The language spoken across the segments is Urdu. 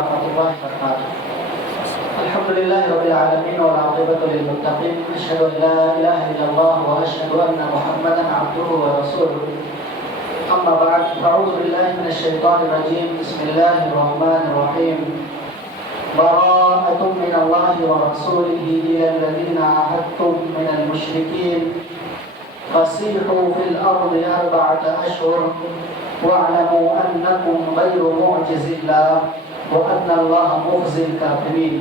ورحمۃ اللہ وبرکاتہ۔ الحمد للہ رب العالمین والعاقبۃ للمتقین، اشہد ان لا الہ الا اللہ واشہد ان محمدا عبدہ ورسولہ، اما بعد فاعوذ باللہ من الشیطان الرجیم، بسم اللہ الرحمن الرحیم۔ براءۃ من اللہ ورسولہ الی الذین عاہدتم من المشرکین فسیحوا فی الارض اربعۃ اشہر واعلموا انکم غیر معجز اللہ وَأَنَّ اللَّهَ مُخْزِي الْكَافِرِينَ۔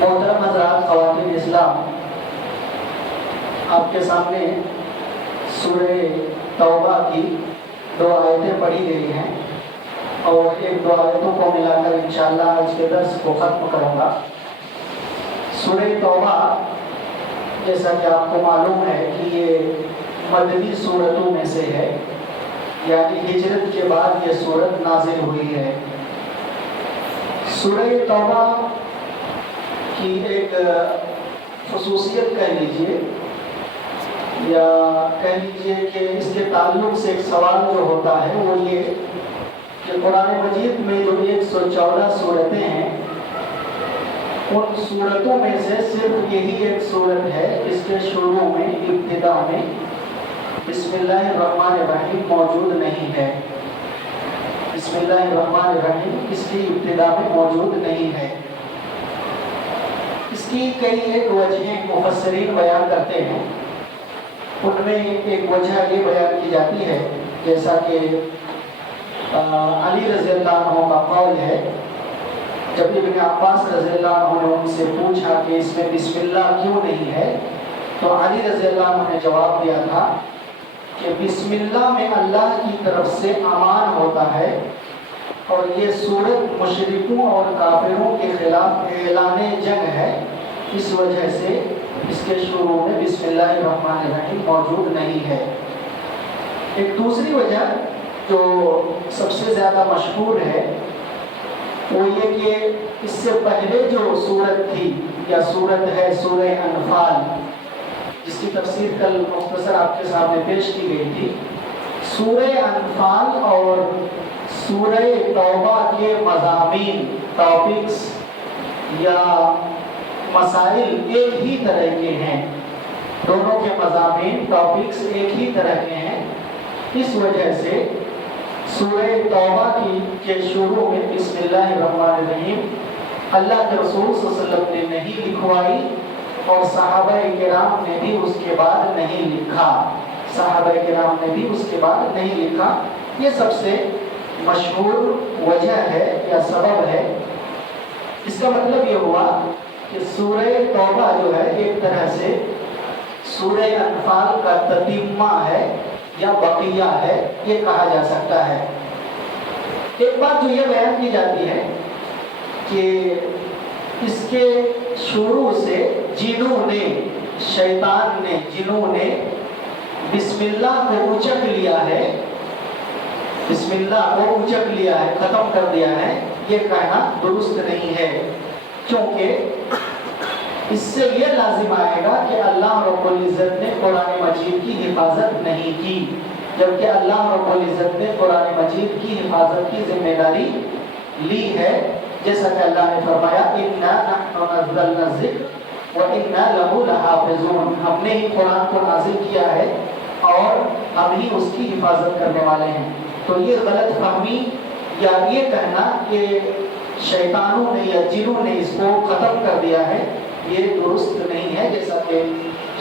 محترم حضرات، خواتین اسلام، آپ کے سامنے سورہ توبہ کی 2 آیتیں پڑھی گئی ہیں اور 1-2 آیتوں کو ملا کر انشاءاللہ آج کے درس کو ختم کروں گا۔ سورہ توبہ جیسا کہ آپ کو معلوم ہے کہ یہ مدنی سورتوں میں سے ہے، یعنی ہجرت کے بعد یہ سورت نازل ہوئی ہے۔ سورہ توبہ کی ایک خصوصیت کہہ لیجئے یا کہہ لیجئے کہ اس کے تعلق سے ایک سوال جو ہوتا ہے وہ یہ کہ قرآن مجید میں جو 114 سورتیں ہیں، ان سورتوں میں سے صرف یہی ایک سورت ہے اس کے شروع میں، ابتدا میں بسم اللہ الرحمن الرحیم موجود نہیں ہے۔ بسم اللہ الرحمن الرحیم اس کی ابتدا میں موجود نہیں ہے۔ اس کی کئی ایک وجہیں مفسرین بیان کرتے ہیں، ان میں ایک وجہ یہ بیان کی جاتی ہے جیسا کہ علی رضی اللہ عنہ کا قول ہے، جب ابن عباس رضی اللہ عنہ نے ان سے پوچھا کہ اس میں بسم اللہ کیوں نہیں ہے، تو علی رضی اللہ عنہ نے جواب دیا تھا کہ بسم اللہ میں اللہ کی طرف سے امان ہوتا ہے، اور یہ سورت مشرکوں اور کافروں کے خلاف اعلان جنگ ہے، اس وجہ سے اس کے شروع میں بسم اللہ الرحمن الرحیم موجود نہیں ہے۔ ایک دوسری وجہ جو سب سے زیادہ مشہور ہے وہ یہ کہ اس سے پہلے جو سورت تھی یا سورت ہے سورہ انفال، جس کی تفسیر کل مختصر آپ کے سامنے پیش کی گئی تھی، سورہ انفال اور سورہ توبہ کے مضامین، ٹاپکس یا مسائل ایک ہی طرح کے ہیں، دونوں کے مضامین ٹاپکس ایک ہی طرح کے ہیں، اس وجہ سے سورہ توبہ کے شروع میں بسم اللہ الرحمن الرحیم اللہ کے رسول صلی اللہ علیہ وسلم نے نہیں لکھوائی اور صحابہ کرام نے بھی اس کے بعد نہیں لکھا، صحابہ کرام نے بھی اس کے بعد نہیں لکھا۔ یہ سب سے مشہور وجہ ہے یا سبب ہے۔ اس کا مطلب یہ ہوا کہ سورہ توبہ جو ہے ایک طرح سے سورہ انفال کا تتمہ ہے یا بقیہ ہے، یہ کہا جا سکتا ہے۔ ایک بات جو یہ بیان کی جاتی ہے کہ اس کے شروع سے جنوں نے، شیطان نے، جنوں نے بسم اللہ کو اچک لیا ہے، بسم اللہ کو اچک لیا ہے، ختم کر دیا ہے، یہ کہنا درست نہیں ہے، کیونکہ اس سے یہ لازم آئے گا کہ اللہ رب العزت نے قرآن مجید کی حفاظت نہیں کی، جبکہ اللہ رب العزت نے قرآن مجید کی حفاظت کی ذمہ داری لی ہے، جیسا کہ اللہ نے فرمایا اِنَّا نَحْنُ نَزَّلْنَا الذِّكْرَ وَإِنَّا لَهُ لَحَافِظُونَ، ہم نے ہی قرآن کو نازل کیا ہے اور ہم ہی اس کی حفاظت کرنے والے ہیں۔ تو یہ غلط فہمی یا یہ کہنا کہ شیطانوں نے یا جنوں نے اس کو ختم کر دیا ہے، یہ درست نہیں ہے، جیسا کہ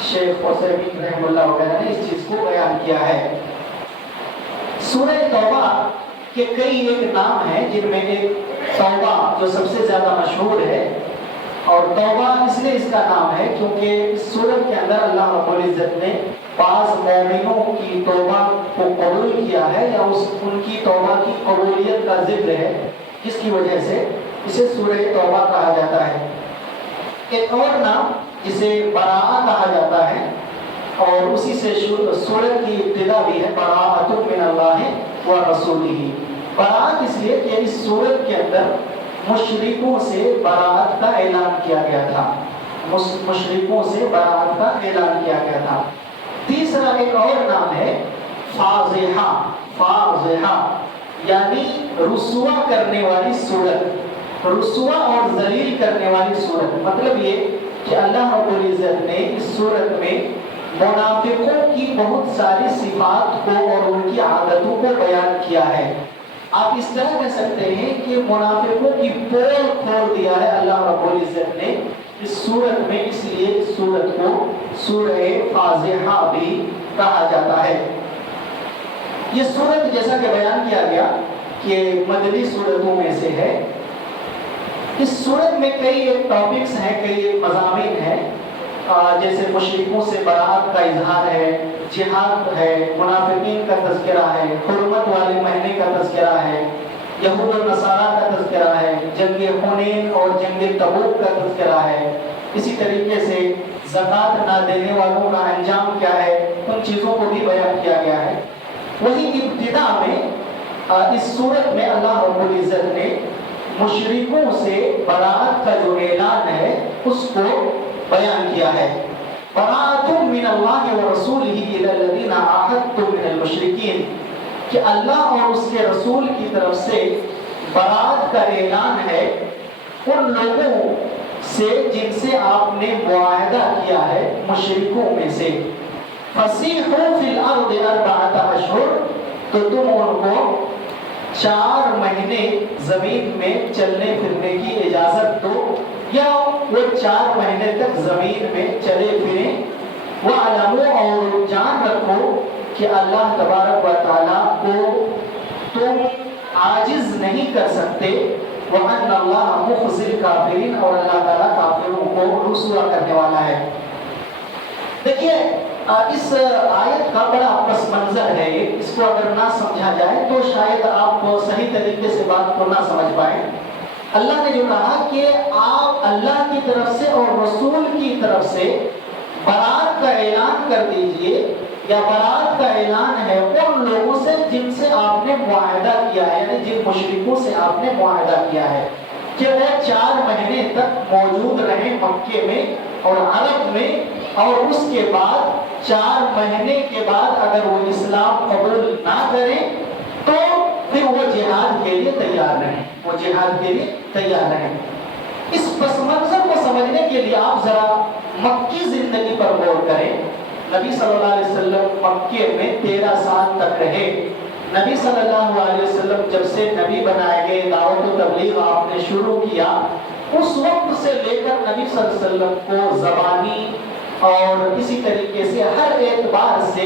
شیخ عثیمین رحمہ اللہ وغیرہ نے اس چیز کو بیان کیا ہے۔ سورہ توبہ کے کئی ایک نام ہیں، جن میں ایک توبہ جو سب سے زیادہ مشہور ہے، اور توبہ اس لیے اس کا نام ہے کیونکہ اس سورت کے اندر اللہ رب العزت نے بعض مومنوں کی توبہ کو قبول کیا ہے یا ان کی توبہ کی قبولیت کا ذکر ہے، جس کی وجہ سے اسے سورہ توبہ کہا جاتا ہے۔ ایک اور نام جسے براءہ کہا جاتا ہے اور اسی سے سورت کی ابتدا بھی ہے، براءۃ من اللہ ورسولہ۔ براءت اس لیے کہ اس سورت کے اندر مشرکوں سے براءت کا اعلان کیا گیا تھا، مشرکوں سے براءت کا اعلان کیا گیا تھا۔ تیسرا ایک اور نام ہے فاضحہ، فاضحہ یعنی رسوا کرنے والی صورت، رسوا اور ذلیل کرنے والی صورت۔ مطلب یہ کہ اللہ رب العزت نے اس صورت میں منافقوں کی بہت ساری صفات کو اور ان کی عادتوں کو بیان کیا ہے۔ آپ اس طرح کہہ سکتے ہیں کہ منافقوں کی پول کھول دیا ہے اللہ رب العزت نے اس صورت میں، اس لیے اس صورت کو سورہ فاضحہ بھی کہا جاتا ہے۔ یہ صورت جیسا کہ بیان کیا گیا کہ مدنی صورتوں میں سے ہے۔ اس صورت میں کئی ٹاپکس ہیں، کئی مضامین ہیں، جیسے مشرکوں سے برات کا اظہار ہے، جہاد ہے، منافقین کا تذکرہ ہے، حرمت والے مہینے کا تذکرہ ہے، یہود و نصارہ کا تذکرہ ہے، جنگ حنین اور جنگ تبوک کا تذکرہ ہے۔ اسی طریقے سے زکوٰۃ نہ دینے والوں کا انجام کیا ہے، ان چیزوں کو بھی بیان کیا گیا ہے۔ وہی ابتدا میں اس صورت میں اللہ رب العزت نے مشرکوں سے برات کا جو اعلان ہے اس کو بیان کیا ہے۔ برات من اللہ ورسولہ الی الذین عاہدتم من المشرکین، کہ اللہ اور اس کے رسول کی طرف سے برات کا اعلان ہے ان لوگوں سے جن سے آپ نے معاہدہ کیا ہے مشرکوں میں سے۔ فسیحوا فی الارض اربعۃ اشہر، تو تم ان کو 4 مہینے زمین میں چلنے پھرنے کی اجازت دو، یا وہ 4 مہینے تک زمین میں چلے پھریں۔ وَاعْلَمُوا، اور جان رکھو کہ اللہ تبارک و تعالیٰ کو تم عاجز نہیں کر سکتے۔ وَأَنَّ اللَّهَ مُخْزِي الْكَافِرِينَ، اور اللہ تعالیٰ کافروں کو رسوا کرنے والا ہے۔ دیکھیے اس آیت کا بڑا پس منظر ہے، اس کو اگر نہ سمجھا جائے تو شاید آپ صحیح طریقے سے بات کو نہ سمجھ پائیں۔ اللہ نے جو کہا کہ آپ اللہ کی طرف سے اور رسول کی طرف سے برات کا اعلان کر دیجئے، یا برات کا اعلان ہے ان لوگوں سے جن سے آپ نے معاہدہ کیا ہے، یعنی جن مشرکوں سے آپ نے معاہدہ کیا ہے کہ وہ 4 مہینے تک موجود رہیں مکے میں اور عرب میں، اور اس کے بعد 4 مہینے کے بعد اگر وہ اسلام قبول نہ کریں تو پھر وہ جہاد کے لیے تیار رہیں، وہ جہاد کے لیے تیار رہیں۔ اس پس منظر کو سمجھنے کے لیے آپ ذرا مکی زندگی پر غور کریں۔ نبی صلی اللہ علیہ وسلم مکے میں 13 سال تک رہے۔ نبی صلی اللہ علیہ وسلم جب سے نبی بنائے گئے، دعوت و تبلیغ آپ نے شروع کیا، اس وقت سے لے کر نبی صلی اللہ علیہ وسلم کو زبانی اور اسی طریقے سے ہر اعتبار سے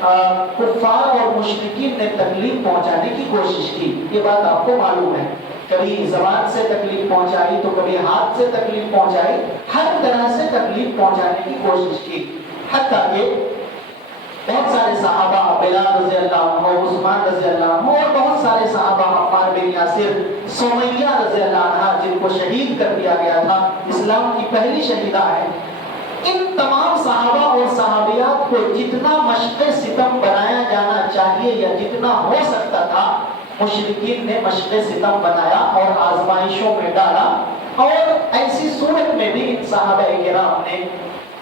کفار اور مشرکین نے تکلیف پہنچانے کی کوشش کی۔ یہ بات آپ کو معلوم ہے، کبھی زبان سے تکلیف پہنچائی تو کبھی ہاتھ سے تکلیف پہنچائی، ہر طرح سے تکلیف پہنچانے کی کوشش کی۔ حتیٰ کہ بہت سارے صحابہ، بلال رضی اللہ عنہ، عثمان رضی اللہ عنہ، اور بہت سارے صحابہ، عمار بن یاسر، سمیہ رضی اللہ عنہ جن کو شہید کر دیا گیا تھا، اسلام کی پہلی شہیدہ ہے، ان تمام صحابہ اور صحابیات کو جتنا مشق ستم بنایا جانا چاہیے یا جتنا ہو سکتا تھا، مشرکین نے مشق ستم بنایا اور آزمائشوں میں ڈالا، اور ایسی صورت میں بھی ان صحابہ کرام نے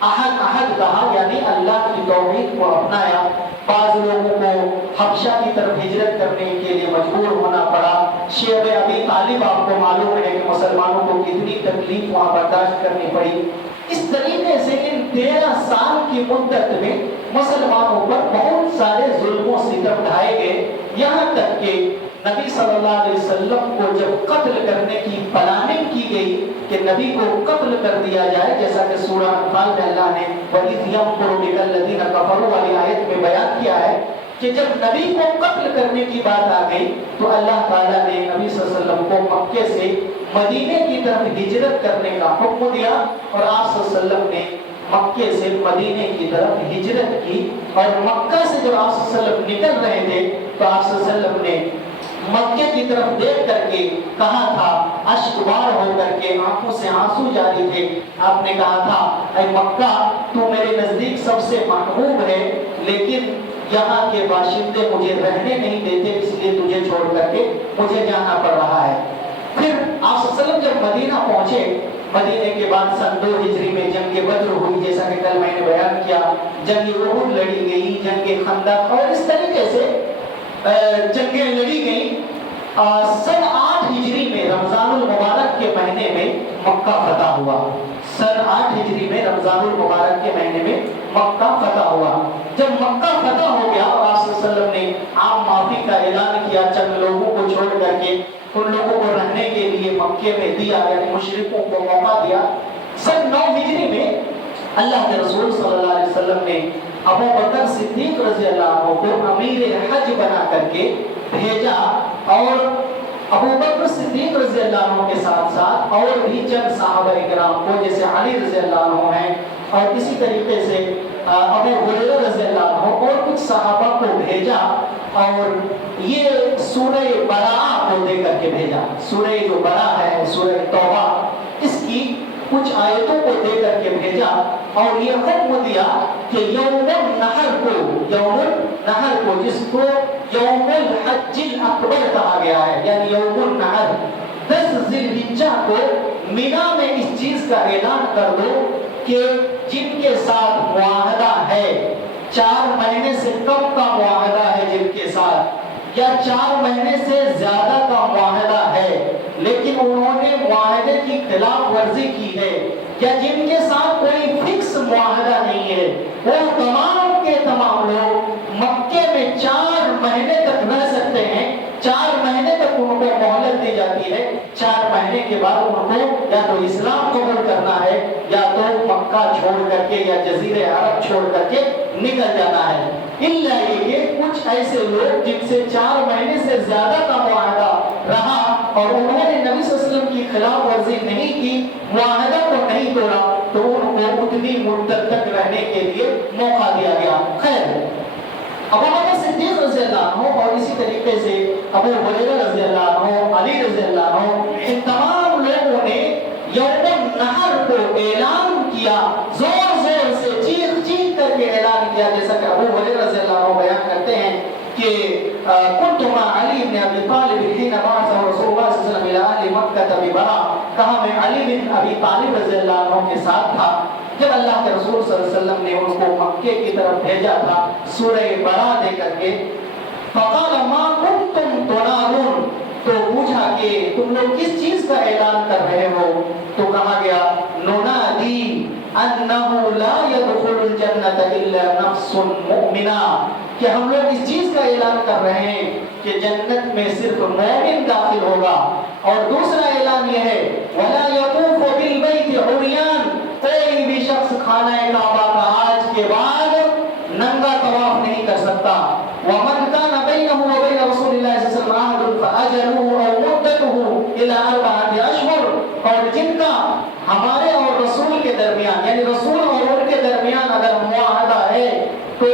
احد کہا، یعنی اللہ کی توحید کو اپنایا۔ بعض لوگوں کو حبشہ کی طرف ہجرت کرنے کے لیے مجبور ہونا پڑا۔ شیب ابی طالب آپ کو معلوم ہے کہ مسلمانوں کو کتنی تکلیف وہاں برداشت کرنی پڑی۔ اس طریقے سے ان 13 سال کی مدت میں مسلمانوں پر بہت سارے ظلم و ستم ڈھائے گئے، یہاں تک کہ نبی صلی اللہ علیہ وسلم کو جب قتل کرنے کی پلاننگ کی گئی کہ نبی کو قتل کر دیا جائے، جیسا کہ سورہ انفال میں اللہ نے وَإِذْ يَمْكُرُ بِكَ الَّذِينَ كَفَرُوا والی آیت میں بیان کیا ہے کہ جب نبی کو قتل کرنے کی بات آ گئی تو اللہ تعالیٰ نے نبی صلی اللہ علیہ وسلم کو مکے سے مدینے کی طرف ہجرت کرنے کا حکم دیا، اور آپ صلی اللہ علیہ وسلم نے مکے سے مدینے کی طرف ہجرت کی۔ اور مکہ سے جب آپ صلی اللہ علیہ وسلم نکل رہے تھے تو آپ صلی اللہ علیہ وسلم نے مکے کی طرف دیکھ کر کے کہا تھا، اشکبار ہو کر کے آنکھوں سے آنسو جاری تھے، آپ نے کہا تھا، اے مکہ تو میرے نزدیک سب سے محبوب ہے، لیکن یہاں کے باشندے مجھے رہنے نہیں دیتے، اس لیے تجھے چھوڑ کر کے مجھے جانا پڑ رہا ہے۔ پھر آپ صلی اللہ علیہ وسلم جب مدینہ پہنچے، مدینے کے بعد سن 2 ہجری میں جنگ بدر ہوئی، جیسا کہ کل میں نے بیان کیا، جنگ احد لڑی گئی، جنگ خندق، اور اس طریقے سے جنگیں لڑی گئیں۔ سن 8 ہجری میں رمضان المبارک کے مہینے میں مکہ فتح ہوا۔ سن 8 ہجری میں رمضان المبارک کے مہینے میں مکہ فتح ہوا۔ جب مکہ فتح ہو گیا اور آپ صلی اللہ علیہ وسلم نے عام معافی کا اعلان کیا، چند لوگوں کو چھوڑ کر کے ان لوگوں کو رہنے کے لیے مکے میں دیا، یعنی مشرکوں کو موقع دیا۔ سن 9 ہجری میں اللہ کے رسول صلی اللہ علیہ وسلم نے ابو بکر صدیق رضی اللہ عنہ کو امیر حج بنا کر کے بھیجا، اور ابو بکر صدیق رضی اللہ عنہ کے ساتھ ساتھ اور بھی چند صحابہ کرام کو، جیسے علی رضی اللہ عنہ ہیں، اور اسی طریقے سے ابو ہریرہ رضی اللہ عنہ اور کچھ صحابہ کو بھیجا، اور یہ سورہ براءہ کو دے کر کے بھیجا۔ سورہ جو براءہ ہے، سورہ توبہ، اس کی کچھ آیتوں کو دے کر کے بھیجا، اور یہ حکم دیا کہ یوم النحر کو جس کو یوم الحج الاکبر کہا گیا ہے، یعنی یوم النحر 10 ذی الحجہ کو مینا میں اس چیز کا اعلان کر دو کہ جن کے ساتھ معاہدہ ہے، 4 مہینے سے کم کا معاہدہ ہے جن کے ساتھ، یا 4 مہینے سے زیادہ کا معاہدہ ہے لیکن انہوں نے معاہدے کی خلاف ورزی کی ہے، یا جن کے ساتھ کوئی فکس معاہدہ نہیں ہے، وہ تمام کے تمام لوگ مکے میں 4 مہینے تک رہ سکتے ہیں۔ 4 مہینے تک ان کو مہلت دی جاتی ہے۔ 4 مہینے کے بعد ان کو یا تو اسلام قبول کرنا ہے، یا تو مکہ چھوڑ کر کے یا جزیرہ عرب چھوڑ کر کے نکل جانا ہے۔ الا یہ کہ کچھ ایسے لوگ جن سے 4 مہینے سے زیادہ کا معاہدہ رہا اور انہوں نے نبی صلی اللہ علیہ وسلم کی خلاف ورزی نہیں کی، معاہدہ کو نہیں توڑا، تو ان کو اتنی مدت تک رہنے کے لیے موقع دیا گیا۔ خیر، ابو بکر صدیق رضی اللہ عنہ اور اسی طریقے سے ابو ہریرہ رضی اللہ عنہ، علی رضی اللہ عنہ، ان تمام لوگوں نے یوم النحر کو اعلان کیا، زور زور سے چیخ چیخ کر کے اعلان کیا، جیسا کہ ابو ہریرہ رضی اللہ عنہ بیان کرتے ہیں کہ كنت مع علي بن ابي طالب حين بعثه رسول الله صلی اللہ علیہ وسلم الى اهل مکہ ببراء، کہا میں علی بن ابی طالب رضی اللہ عنہ کے ساتھ تھا جب اللہ کے رسول صلی اللہ علیہ وسلم نے ان کو مکے کی طرف بھیجا تھا سورہ براء دے کر کے۔ فقال ما كنتم تنادون، تو پوچھا کہ تم لوگ کس چیز کا اعلان کر رہے ہو؟ تو کہا گیا ننادی انہ لا يدخل الجنۃ الا نفس مؤمنہ، کہ ہم لوگ اس چیز کا اعلان کر رہے ہیں کہ جنت میں صرف مومن داخل ہوگا۔ اور دوسرا اعلان یہ ہے ولا يطوف بالبيت عريان، کوئی بھی شخص خانہ کعبہ کا آج کے بعد ننگا طواف نہیں کر سکتا۔ ومن كان بينه وبين رسول الله صلى الله عليه وسلم عهد فأجله أو مدته إلى 4 أشهر، اور جن کا ہمارے اور رسول کے درمیان، یعنی رسول اور ان کے درمیان اگر معاہدہ ہے تو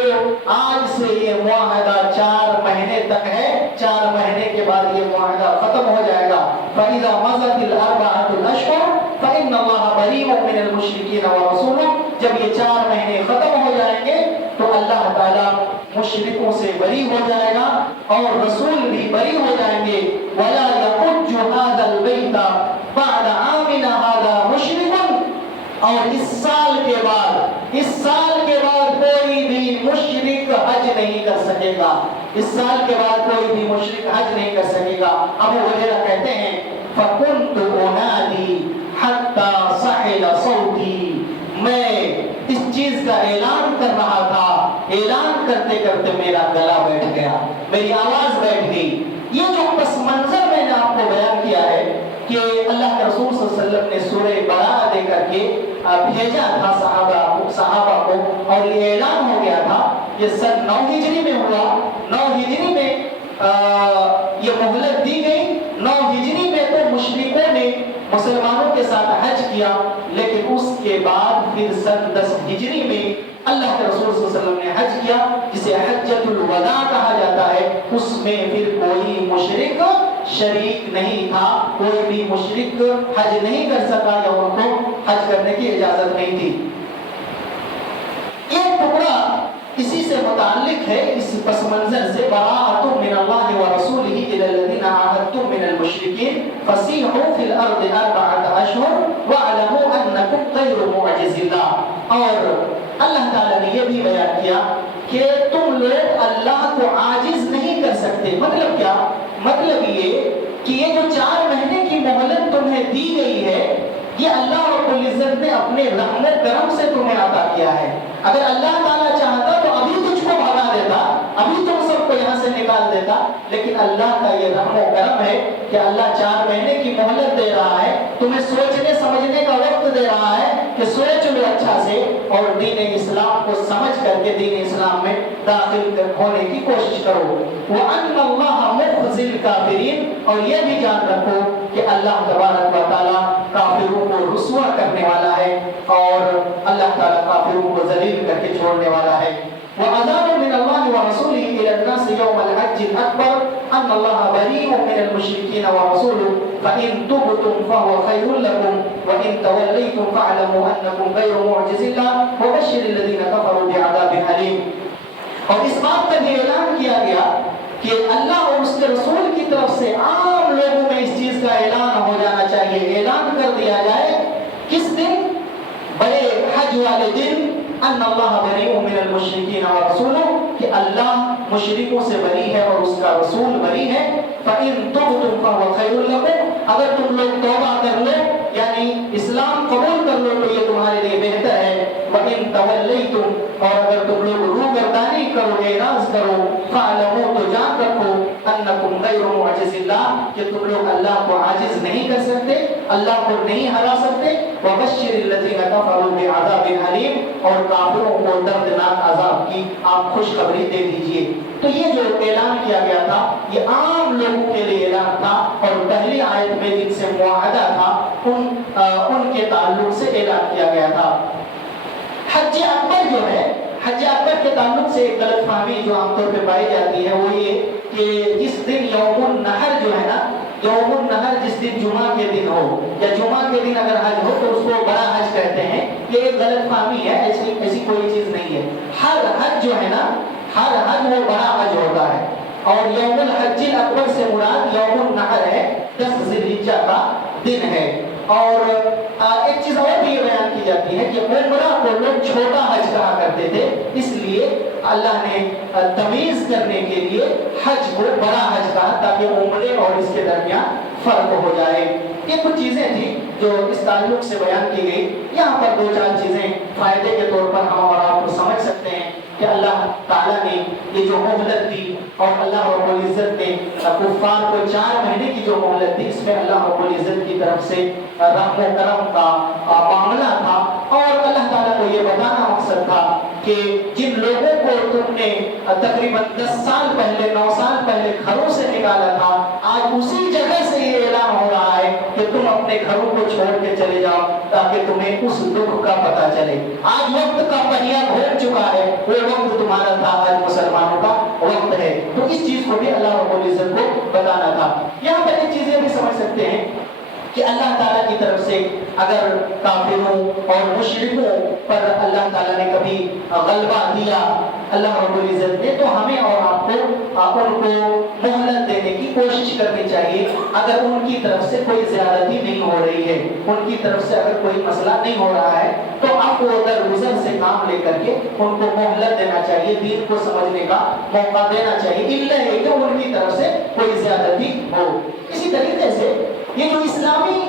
آج سے یہ معاہدہ 4 مہینے تک ہے، 4 مہینے کے بعد یہ معاہدہ ختم ہو جائے گا۔ فَإِذَا مَضَتِ الْأَرْبَعَةُ الْأَشْهُرُ فَإِنَّ اللَّهَ بَرِيءٌ مِّنَ الْمُشْرِكِينَ وَرَسُولُهُ، جب یہ 4 مہینے ختم ہو جائیں گے تو اللہ تعالیٰ مشرکوں سے بری ہو جائے گا اور رسول بھی بری ہو جائیں گے۔ وَلَا يَحُجُّ هَذَا الْبَيْتَ بَعْدَ عَامِنَ هَذَا مُشْرِكٌ، اور اس سال کے بعد کوئی بھی مشرک حج نہیں کر سکے گا، اس سال کے بعد کوئی بھی مشرک حج نہیں کر سکے گا۔ ابو ہریرہ کہتے ہیں فَكُنْتُ أُنَادِي حَتَّى سَحِلَ صَوْتِي، میں اس چیز کا اعلان کر رہا تھا، اعلان کرتے کرتے میرا گلا بیٹھ گیا، میری آواز بیٹھ گئی۔ یہ جو پس منظر میں نے آپ کو بیان کیا ہے کہ اللہ کے رسول صلی اللہ علیہ وسلم نے سورہ براء دے کر کے بھیجا تھا صحابہ کو، اور یہ اعلان ہو گیا تھا، یہ سن 9 ہجری میں ہوا۔ 9 ہجری میں یہ مہلت دی گئی۔ 9 ہجری میں تو مشرکوں نے مسلمانوں کے ساتھ حج کیا، لیکن اس کے بعد پھر سن 10 ہجری میں اللہ کے رسول صلی اللہ علیہ وسلم نے حج کیا، جسے حجۃ الوداع کہا جاتا ہے۔ اس میں پھر کوئی مشرک شریک نہیں تھا، کوئی بھی مشرک حج نہیں کر سکا یا ان کو حج کرنے کی اجازت نہیں تھی۔ ایک ٹکڑا اسی سے متعلق ہے، اس پس منظر سے براءۃ من اللہ ورسولہ الی الذین عاہدتم من المشرکین فسیحوا فی الارض 4 اشہر واعلموا انکم غیر معجز اللہ۔ اور اللہ تعالیٰ نے یہ بھی بیان کیا کہ تم لوگ اللہ کو عاجز نہیں کر سکتے. مطلب کیا؟ مطلب یہ کہ یہ جو 4 مہینے کی مہلت تمہیں دی گئی ہے یہ اللہ رب العزت نے اپنے رحم و کرم سے تمہیں عطا کیا ہے. اگر اللہ تعالیٰ چاہتا تو ابھی تجھ کو بھگا دیتا, ابھی تم سب کو یہاں سے نکال دیتا, لیکن اللہ کا یہ رحم و کرم ہے کہ اللہ 4 مہینے کی مہلت دے رہا ہے, تمہیں سوچنے سمجھنے کا وقت دے رہا ہے کہ سوچ لو اچھا سے اور دین اسلام کو سمجھ کر کے دین اسلام میں داخل ہونے کی کوشش کرو. وَأَنَّ اللَّهَ مُخْزِي الْكَافِرِينَ, اور یہ بھی جان رکھو کہ اللہ تبارک و تعالیٰ کافروں کو رسوا کرنے والا ہے اور اللہ تعالیٰ کافروں کو ذلیل کر کے چھوڑنے والا ہے. وَأَذَانٌ مِّنَ اللَّهِ وَرَسُولِهِ إِلَى النَّاسِ يَوْمَ الْحَجِّ الْأَكْبَرِ أَنَّ اللَّهَ بَرِيءٌ مِّنَ الْمُشْرِكِينَ وَرَسُولُهُ فَإِن تُبْتُمْ فَهُوَ خَيْرٌ لَّكُمْ وَإِن تَوَلَّيْتُمْ فَاعْلَمُوا أَنَّكُمْ غَيْرُ مُعْجِزِ اللَّهِ وَبَشِّرِ الَّذِينَ كَفَرُوا بِعَذَابٍ أَلِيمٍ. اور اس بات کا بھی اعلان کیا گیا کہ اللہ اور اس کے رسول کی طرف سے عام لوگوں میں اس چیز کا اعلان ہو جانا چاہیے, اعلان کر دیا جائے. کس دن؟ بڑے حج والے دن. ان اللہ بریء من المشرکین ورسولہ, کہ اللہ مشرکوں سے بری ہے اور اس کا رسول بری ہے. فَإِن تُبْتُمْ فَهُوَ خَيْرٌ لَّكُمْ, اگر تم لوگ توبہ کر لو یعنی اسلام قبول کر لو تو یہ تمہارے لیے بہتر ہے. وَإِن تَوَلَّيْتُمْ, اور اگر تم لوگ روگردانی کرو, اعراض کرو, فَاعْلَمُوا, تو جان رکھو, أَنَّكُمْ غَيْرُ مُعْجِزِ اللَّهِ, کہ تم لوگ اللہ کو عاجز نہیں کر سکتے, اللہ کو نہیں ہرا سکتے. وَبَشِّرِ الَّذِينَ كَفَرُوا بِعَذَابٍ أَلِيمٍ, اور کافروں کو دردناک عذاب کی آپ خوشخبری دے دیجئے. تو یہ جو اعلان کیا گیا تھا یہ عام لوگوں کے لیے اعلان تھا, اور پہلی آیت میں جن سے معاہدہ تھا ان کے تعلق سے اعلان کیا گیا تھا. حج اکبر جو ہے, حج اکبر کے تعلق سے ایک غلط فہمی جو عام طور پہ پائی جاتی ہے وہ یہ کہ جس دن یوم النحر جو ہے نا, یوم النحر جس دن جمعہ کے دن ہو یا جمعہ کے دن اگر حج ہو تو اس کو بڑا حج کہتے ہیں. یہ ایک غلط فہمی ہے, ایسی کوئی چیز نہیں ہے. ہر حج جو ہے نا, ہر حج وہ بڑا حج ہوتا ہے, اور یوم الحج الاکبر سے مراد یوم النحر ہے, 10 ذی الحجہ کا دن ہے. اور ایک چیز اور بھی بیان کی جاتی ہے کہ عمرہ کو لوگ چھوٹا حج کہا کرتے تھے, اس لیے اللہ نے تمیز کرنے کے لیے حج کو بڑا حج کہا تاکہ عمرے اور اس کے درمیان فرق ہو جائے. یہ کچھ چیزیں تھیں جو اس تعلق سے بیان کی گئی. یہاں پر 2-4 چیزیں فائدے کے طور پر ہم اور آپ کو سمجھ سکتے ہیں کہ اللہ تعالیٰ نے یہ جو مہلت دی اور اللہ رب العزت نے کفار کو 4 مہینے کی جو مہلت دی, اس میں اللہ رب العزت کی طرف سے رحم و کرم کا معاملہ تھا. اور اللہ تعالیٰ کو یہ بتانا مقصد تھا کہ جن لوگوں کو تم نے تقریباً 10 سال پہلے 9 سال پہلے گھروں سے نکالا تھا, آج اسی جگہ سے یہ اعلان ہو رہا ہے کہ تم اپنے گھروں کو چھوڑ کے چلے جاؤ تاکہ تمہیں اس دکھ کا پتہ چلے. آج وقت کا پہیہ گھوم چکا ہے, وہ وقت تمہارا تھا, آج مسلمانوں کا وقت ہے. تو اس چیز کو بھی اللہ رب العزت کو بتانا تھا. یہاں پر ایک چیزیں بھی سمجھ سکتے ہیں کہ اللہ تعالیٰ کی طرف سے اگر کافروں اور مشرکوں پر اللہ تعالیٰ نے کبھی غلبہ دیا اللہ رب العزت نے, تو ہمیں اور آپ کو ان کو مہلت دینے کی کوشش کرنی چاہیے. اگر ان کی طرف سے کوئی زیادتی نہیں ہو رہی ہے, ان کی طرف سے اگر کوئی مسئلہ نہیں ہو رہا ہے, تو آپ کو درگزر سے کام لے کر کے ان کو مہلت دینا چاہیے, دین کو سمجھنے کا موقع دینا چاہیے, الا ہے کہ ان کی طرف سے کوئی زیادتی ہو. اسی طریقے سے یہ جو اسلامی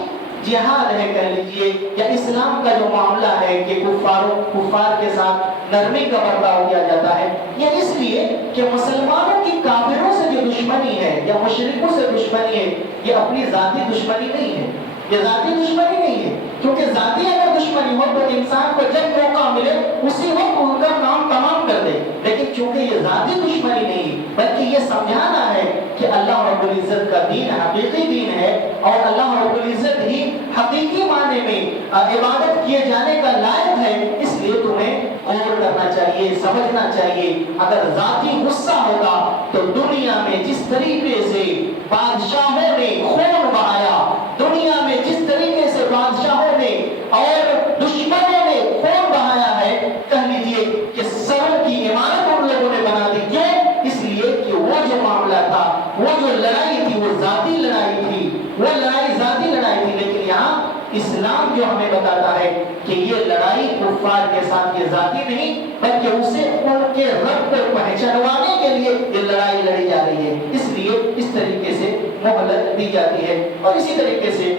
جہاد ہے کہہ لیجیے, یا اسلام کا جو معاملہ ہے کہ کفار کے ساتھ نرمی کا برتاؤ کیا جاتا ہے, یہ اس لیے کہ مسلمانوں کی کافروں سے جو دشمنی ہے یا مشرکوں سے دشمنی ہے, یہ اپنی ذاتی دشمنی نہیں ہے, یہ ذاتی دشمنی نہیں ہے. کیونکہ ذاتی اگر دشمنی ہو تو انسان کو جب موقع ملے اسی وقت ان کا کام تمام کر دے, لیکن چونکہ یہ ذاتی دشمنی نہیں بلکہ یہ سمجھانا ہے کہ اللہ رب العزت کا دین حقیقی دین ہے اور اللہ رب العزت ہی حقیقی معنی میں عبادت کیے جانے کا لائق ہے. اس لیے تمہیں غور کرنا چاہیے, سمجھنا چاہیے. اگر ذاتی غصہ ہوگا تو دنیا میں جس طریقے سے بادشاہوں نے خون بہایا, دنیا میں جس طریقے سے بادشاہوں نے اور دشمنوں نے خون بہایا ہے, کہہ لیجیے کہ سروں کی عمارت ان لوگوں نے بنا دی. کیوں؟ اس لیے کہ وہ جو معاملہ تھا, وہ جو لڑائی تھی, وہ ذاتی لڑائی تھی, وہ لڑائی ذاتی لڑائی تھی. لیکن یہاں اسلام جو ہمیں بتاتا ہے کہ یہ لڑائی کفار کے ساتھ یہ ذاتی نہیں بلکہ اسے ان کے رب پہچانوانے کے لیے یہ لڑائی لڑی جا رہی ہے، اس لیے اس طریقے سے مہلت دی جاتی ہے۔ اور اسی طریقے سے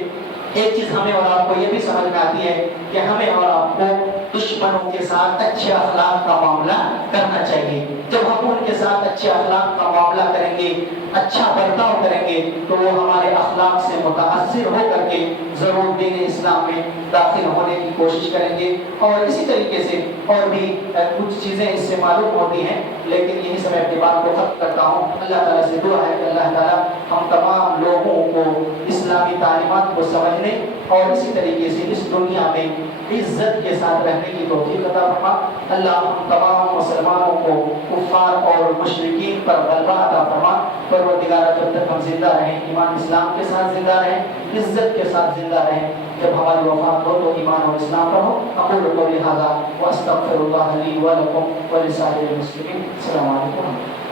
ایک چیز ہمیں اور آپ کو یہ بھی سمجھ میں آتی ہے کہ ہمیں اور آپ کو دشمنوں کے ساتھ اچھے اخلاق کا معاملہ کرنا چاہیے۔ جب ہم ان کے ساتھ اچھے اخلاق کا معاملہ کریں گے، اچھا برتاؤ کریں گے، تو وہ ہمارے اخلاق سے متاثر ہو کر کے ضرور دین اسلام میں داخل ہونے کی کوشش کریں گے۔ اور اسی طریقے سے اور بھی کچھ چیزیں اس سے معلوم ہوتی ہیں، لیکن یہی سے میں اپنی بات کو ختم کرتا ہوں۔ اللہ تعالیٰ سے دعا ہے کہ اللہ تعالیٰ ہم تمام لوگوں کو اسلامی تعلیمات کو سمجھنے اور اسی طریقے سے اس دنیا میں عزت کے ساتھ رہنے کی توفیق عطا فرما۔ اللہ ہم تمام مسلمانوں کو کفار اور مشرکین پر غلبہ عطا فرما۔ پروردگار جب تک ہم زندہ رہیں، ایمان اسلام کے ساتھ زندہ رہیں، عزت کے ساتھ زندہ رہیں، جب ہماری وفات ہو تو ایمان اور اسلام پر ہو۔ اقول قولی ھذا واستغفر اللہ لی ولکم ولسائر المسلمین۔ السلام علیکم۔